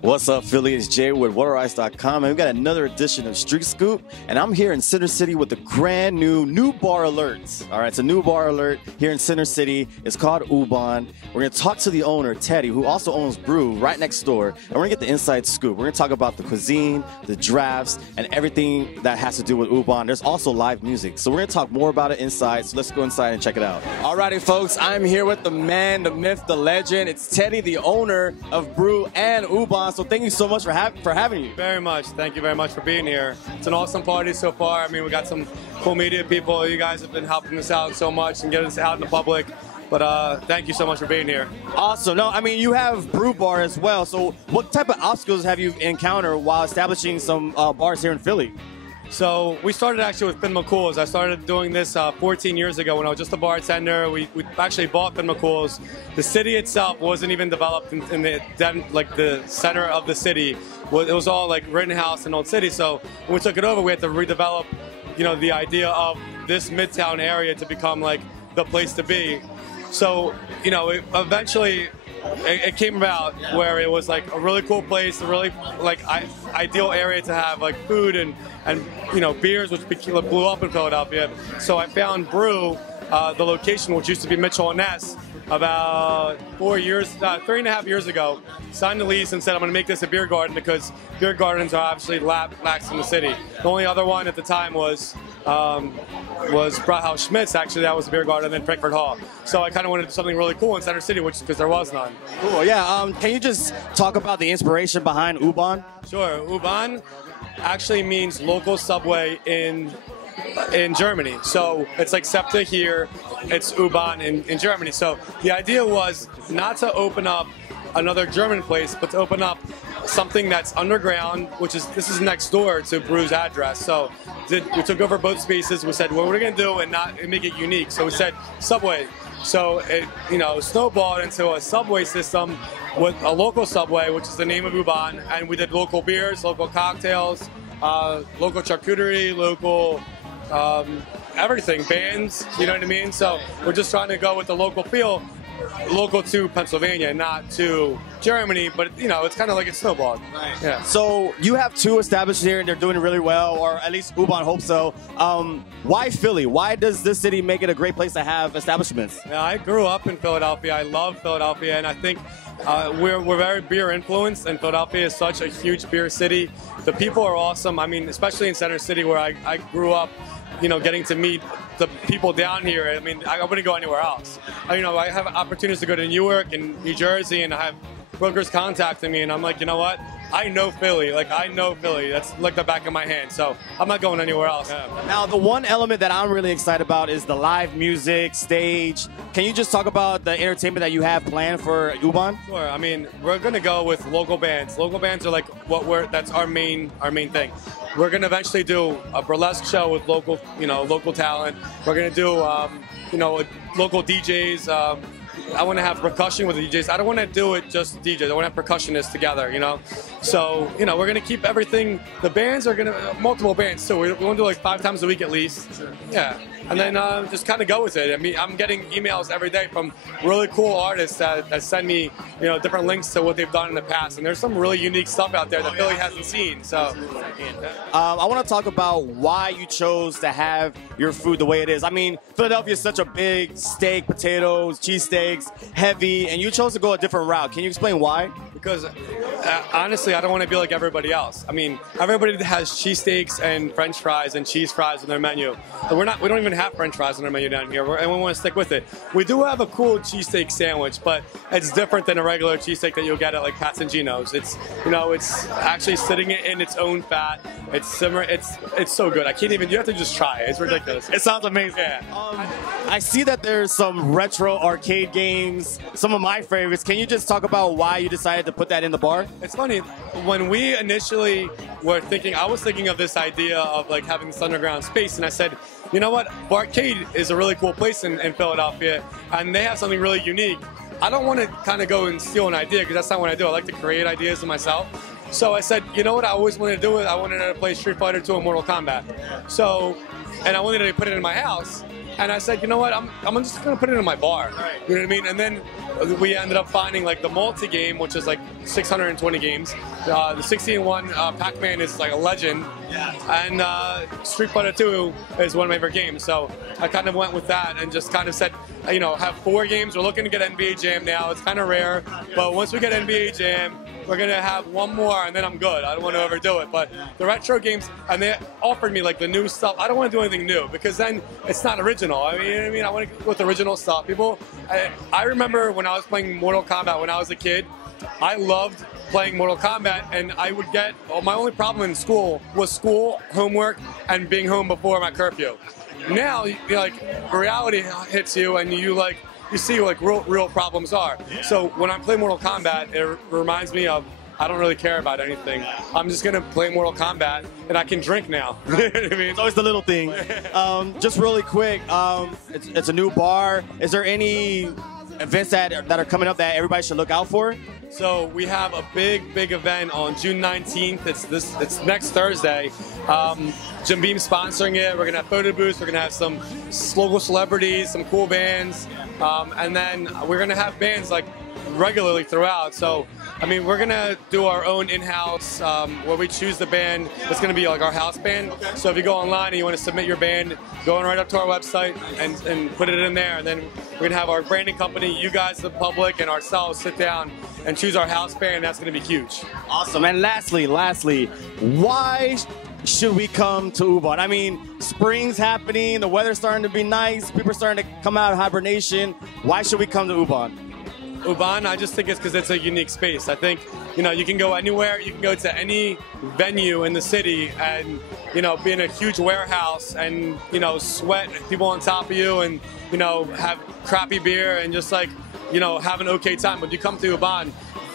What's up, Philly? It's Jay with WaterIce.com, and we've got another edition of Street Scoop, and I'm here in Center City with the brand new bar alert. All right, it's a new bar alert here in Center City. It's called U-Bahn. We're going to talk to the owner, Teddy, who also owns Brü right next door, and we're going to get the inside scoop. We're going to talk about the cuisine, the drafts, and everything that has to do with U-Bahn. There's also live music, so we're going to talk more about it inside, so let's go inside and check it out. All righty, folks, I'm here with the man, the myth, the legend. It's Teddy, the owner of Brü and U-Bahn. So thank you so much for having you. Very much. Thank you very much for being here. It's an awesome party so far. I mean, we got some cool media people. You guys have been helping us out so much and getting us out in the public. But thank you so much for being here. Awesome. No, I mean, you have Brü Bar as well. So what type of obstacles have you encountered while establishing some bars here in Philly? So we started actually with Finn McCool's. I started doing this 14 years ago when I was just a bartender. We actually bought Finn McCool's. The city itself wasn't even developed in the center of the city. It was all like Rittenhouse and Old City. So when we took it over, we had to redevelop, the idea of this Midtown area to become like the place to be. So, eventually it came about where it was like a really cool place, a really like ideal area to have like food and beers, which blew up in Philadelphia. So I found Brü, the location, which used to be Mitchell and Ness, about 3.5 years ago. Signed the lease and said, I'm going to make this a beer garden because beer gardens are obviously lax in the city. The only other one at the time was Brauhaus Schmitz. Actually, that was a beer garden in Frankfurt Hall. So I kind of wanted to do something really cool in Center City, because there was none. Cool. Yeah. Can you just talk about the inspiration behind U-Bahn? Sure. U-Bahn actually means local subway in Germany. So it's like SEPTA here, it's U-Bahn in Germany. So the idea was not to open up another German place, but to open up something that's underground, this is next door to Brü's address. So we took over both spaces. We said, what we're going to do and make it unique. So we said subway. So it snowballed into a subway system with a local subway, which is the name of U-Bahn, and we did local beers, local cocktails, local charcuterie, local everything, bands, you know what I mean? So we're just trying to go with the local feel, local to Pennsylvania, not to Germany, but it's kind of like it's snowballed. Right. Yeah. So you have two established here and they're doing really well, or at least U-Bahn hopes so. Why Philly? Why does this city make it a great place to have establishments? Yeah, I grew up in Philadelphia. I love Philadelphia, and I think we're very beer influenced, and Philadelphia is such a huge beer city. The people are awesome. I mean, especially in Center City where I grew up, getting to meet the people down here. I mean, I wouldn't go anywhere else. I have opportunities to go to Newark and New Jersey, and I have brokers contacting me, and I'm like, you know what? I know Philly. Like, I know Philly. That's like the back of my hand. So I'm not going anywhere else. Yeah. Now, the one element that I'm really excited about is the live music, stage. Can you just talk about the entertainment that you have planned for U-Bahn? Sure. I mean, we're going to go with local bands. Local bands are like that's our main thing. We're going to eventually do a burlesque show with local talent. We're going to do, local DJs. I want to have percussion with the DJs. I don't want to do it just DJs. I want to have percussionists together, So, we're going to keep everything. The bands are going to, multiple bands too. We want to do like 5 times a week at least. Sure. Yeah. And then just kind of go with it. I mean, I'm getting emails every day from really cool artists that send me, different links to what they've done in the past. And there's some really unique stuff out there that Philly hasn't seen. So, I want to talk about why you chose to have your food the way it is. I mean, Philadelphia is such a big steak, potatoes, cheesesteaks, heavy, and you chose to go a different route. Can you explain why? Because honestly, I don't want to be like everybody else. I mean, everybody has cheesesteaks and French fries and cheese fries on their menu. But we don't even have French fries on our menu down here, and we want to stick with it. We do have a cool cheesesteak sandwich, but it's different than a regular cheesesteak that you'll get at like Pat's and Gino's. It's it's actually sitting in its own fat. It's simmer. It's so good. I can't even. You have to just try it. It's ridiculous. It sounds amazing. Yeah. I see that there's some retro arcade games. Some of my favorites. Can you just talk about why you decided to put that in the bar? It's funny. When we initially were thinking, I was thinking of this idea of like having this underground space, and I said, you know what? Barcade is a really cool place in Philadelphia, and they have something really unique. I don't want to kind of go and steal an idea because that's not what I do. I like to create ideas myself. So I said, you know what I always wanted to do? I wanted to play Street Fighter 2 and Mortal Kombat. So, and I wanted to put it in my house. And I said, you know what, I'm just going to put it in my bar. You know what I mean? And then we ended up finding like the multi-game, which is like 620 games. The 16-1 Pac-Man is like a legend. And Street Fighter 2 is one of my favorite games. So I kind of went with that and just kind of said, you know, have 4 games. We're looking to get NBA Jam now. It's kind of rare. But once we get NBA Jam, we're going to have 1 more, and then I'm good. I don't want to overdo it. But the retro games, and they offered me like the new stuff. I don't want to do anything new because then it's not original. I mean, I want to go with original stuff. I remember when I was playing Mortal Kombat when I was a kid, I loved playing Mortal Kombat, and I would get, my only problem in school was school, homework, and being home before my curfew. Now, like, reality hits you, and you see like real problems are. So when I play Mortal Kombat, it reminds me of, I don't really care about anything. I'm just gonna play Mortal Kombat, and I can drink now. You know what I mean? It's always the little thing. Just really quick, it's a new bar. Is there any events that are coming up that everybody should look out for? So we have a big event on June 19th. It's next Thursday. Jim Beam's sponsoring it. We're gonna have photo booths. We're gonna have some local celebrities, some cool bands, and then we're gonna have bands like regularly throughout. So I mean, we're gonna do our own in-house where we choose the band. It's gonna be like our house band. Okay. So if you go online and you want to submit your band, go on right up to our website and put it in there. And then we're gonna have our branding company, you guys, the public, and ourselves sit down and choose our house band. That's gonna be huge. Awesome. And lastly, why should we come to U-Bahn? I mean, spring's happening, the weather's starting to be nice, people are starting to come out of hibernation. Why should we come to U-Bahn? U-Bahn, I just think it's because it's a unique space. I think, you know, you can go anywhere, you can go to any venue in the city and, you know, be in a huge warehouse and, you know, sweat people on top of you and, you know, have crappy beer and just like, you know, have an okay time. But you come to U-Bahn,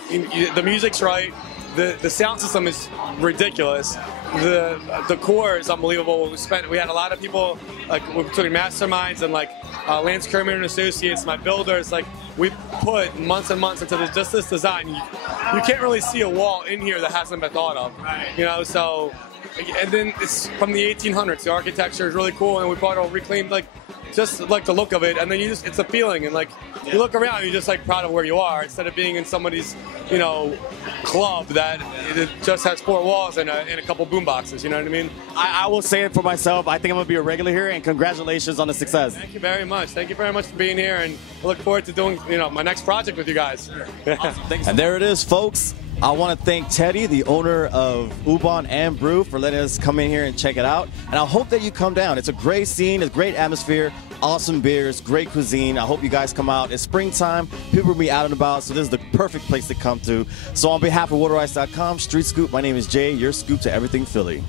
the music's right, the sound system is ridiculous. The core is unbelievable. We had a lot of people, like we're doing masterminds and like Lance Kerman and Associates, my builders, like we put months and months into just this design. You can't really see a wall in here that hasn't been thought of, you know. So, and then it's from the 1800s. The architecture is really cool, and we brought it reclaimed, like just like the look of it. And then it's a feeling, and like you look around, and you're just like proud of where you are instead of being in somebody's, you know, club that it just has 4 walls and a couple boom boxes. You know what I mean? I will say it for myself. I think I'm gonna be a regular here, and congratulations on the success. Thank you very much. Thank you very much for being here, and I look forward to doing, you know, my next project with you guys. Awesome. And there it is, folks. I want to thank Teddy, the owner of U-Bahn and Brü, for letting us come in here and check it out. And I hope that you come down. It's a great scene, it's a great atmosphere, awesome beers, great cuisine. I hope you guys come out. It's springtime, people will be out and about, so this is the perfect place to come to. So on behalf of WaterIce.com, Street Scoop, my name is Jay, your scoop to everything Philly.